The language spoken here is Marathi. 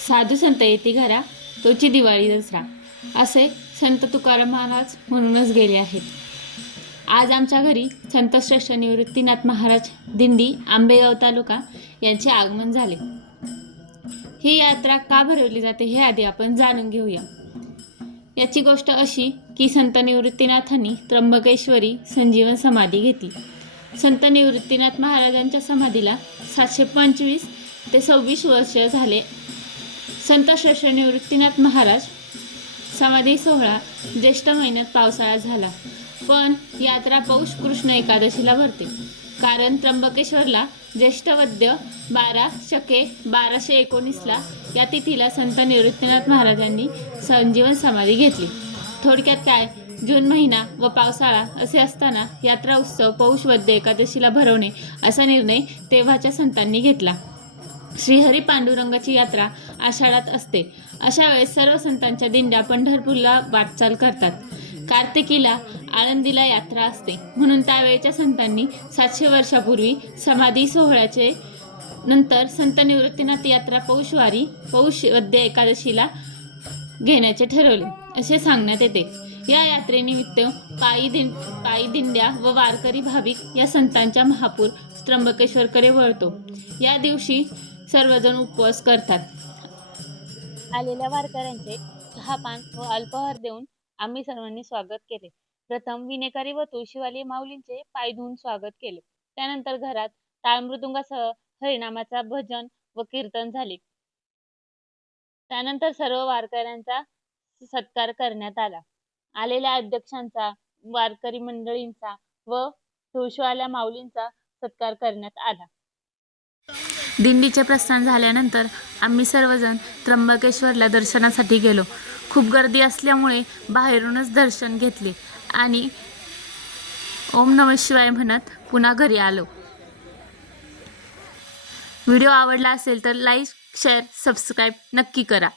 साधू संत येती घरा तोची दिवाळी दसरा असे संत तुकाराम महाराज म्हणूनच गेले आहेत। आज आमच्या घरी संतश्रेष्ठ निवृत्तीनाथ महाराज दिंडी आंबेगाव तालुका यांचे आगमन झाले। ही यात्रा का भरवली जाते हे आधी आपण जाणून घेऊया। याची गोष्ट अशी की संत निवृत्तीनाथांनी त्र्यंबकेश्वरी संजीवन समाधी घेतली। संत निवृत्तीनाथ महाराजांच्या समाधीला 725 ते 26 वर्ष झाले। संत श्रेष्ठ निवृत्तीनाथ महाराज समाधी सोहळा ज्येष्ठ महिन्यात पावसाळ्यात झाला, पण यात्रा पौष कृष्ण एकादशीला भरते, कारण त्र्यंबकेश्वरला ज्येष्ठ वद्य 12 शके 1219ला या तिथीला संत निवृत्तीनाथ महाराजांनी संजीवन समाधी घेतली। थोडक्यात काय, जून महिना व पावसाळा असे असताना यात्रा उत्सव पौष वद्य एकादशीला भरवणे असा निर्णय तेव्हाच्या संतांनी घेतला। श्रीहरी पांडुरंगाची यात्रा आषाढात असते। अशा वेळेस सर्व संतांच्या दिंड्या पंढरपूरला वाटचाल करतात। कार्तिकीला आळंदीला यात्रा असते, म्हणून त्यावेळेच्या संतांनी 700 वर्षापूर्वी समाधी सोहळ्याचे नंतर संत निवृत्तीनाथ यात्रा पौषवारी पौष वद्य एकादशीला घेण्याचे ठरवले असे सांगण्यात येते। या यात्रेनिमित्त पायी दिंड्या व वारकरी भाविक या संतांच्या महापूर त्र्यंबकेश्वरकडे वळतो। या दिवशी सर्वजण उपवास करतात। आलेल्या वारकऱ्यांचे चहापान व अल्पाहार देऊन आम्ही सर्वांनी स्वागत केले। प्रथम विनेकरी व तुळशीवाली माऊलींचे पाय धुवून स्वागत केले। त्यानंतर घरात टाळमृदुंगासह हरिनामाचा भजन व कीर्तन झाले। त्यानंतर सर्व वारकऱ्यांचा सत्कार करण्यात आला। आलेल्या अध्यक्षांचा, वारकरी मंडळींचा व तुळशीवाल्या माऊलींचा सत्कार करण्यात आला। दिंडीचे प्रस्थान झाल्यानंतर आम्ही सर्वजण त्र्यंबकेश्वरला दर्शनासाठी गेलो। खूप गर्दी असल्यामुळे बाहेरूनच दर्शन घेतले आणि ओम नमः शिवाय म्हणत पुन्हा घरी आलो। व्हिडिओ आवडला असेल तर लाईक, शेअर, सबस्क्राईब नक्की करा।